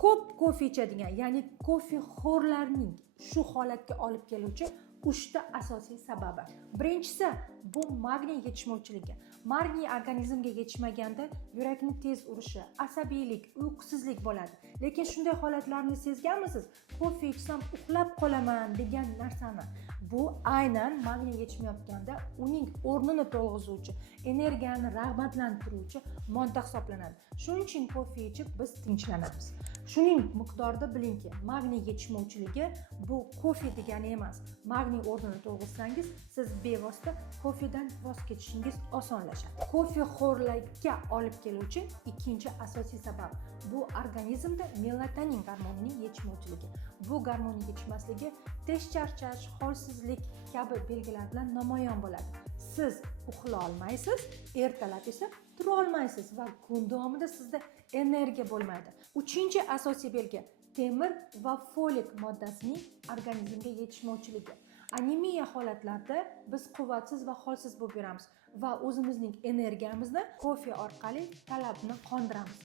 Ko'p kofe ichadigan, ya'ni kofexo'rlarning shu holatga olib keluvchi 3 ta asosiy sababi. Birinchisi bu magniy yetishmovchiligi. Magniy organizmga yetishmaganda yurakning tez urishi, asabiylik, uyqusizlik bo'ladi. Lekin shunday holatlarni sezganmisiz? Kofe ichsam uxlab qolaman degan narsani. Bu aynan magniy yetishmayotganda uning o'rnini to'lg'izuvchi, energiyani rag'batlantiruvchi modda hisoblanadi. Shuning uchun kofe ichib biz tinchlanamiz. Shuning miqdorida bilingki, magniy yetishmovchiligi bu kofe degani emas. Magniy o'rnini to'lg'izsangiz, siz bevosita kofedan voz kechishingiz osonlashadi. Kofexo'rlikka olib keluvchi ikkinchi asosiy sabab bu organizmda melatonin gormonining yetishmovchiligi. Bu gormonning yetishmasligi tez charchash, holsizlik kabi belgilar bilan namoyon bo'ladi. Siz uxla olmaysiz, ertalab esa tura olmaysiz va kun davomida sizda energiya bo'lmaydi. Uchinchi asosiy belgi temir va folik moddasining organizmga yetishmovchiligi. Anemiya holatlarida biz quvvatsiz va holsiz bo'lib yuramiz va o'zimizning energiyamizni kofe orqali talabni qondiramiz.